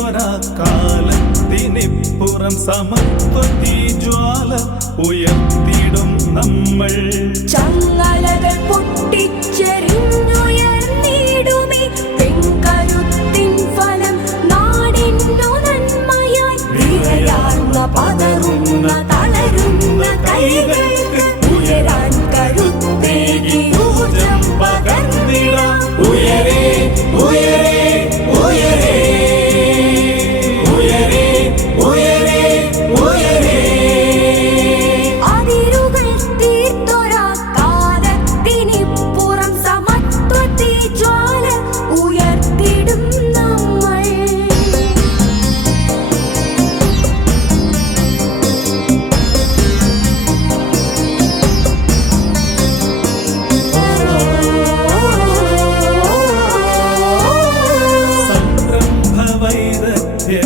തീർത്തൊരാക്കാലത്തിനിപ്പുറം സമത്വതീജ്വാല ഉയർത്തിടും നമ്മൾ. ചങ്ങലകൾ പൊട്ടിച്ചെറിഞ്ഞുയർന്നിടുമി പെൺകരുത്തിൻ ഫലം നാടിന്നു നന്മയായി. വിറയാർന്ന പതറുന്ന തളരുന്ന കൈകൾക്ക് ഉയരാൻ കരുത്തേകി ഊർജം പകർന്നിടാം. ഉയരേ ഉയരേ ഉയരേ ഉയരേ ഉയരേ ഉയരേ. അതിരുകൾ തീർത്തൊരാ കാലത്തിനിപ്പുറം സമത്വതീജ്വാല ഉയർത്തിടും നമ്മൾ. സംരംഭ വൈദഗ്ധ്യ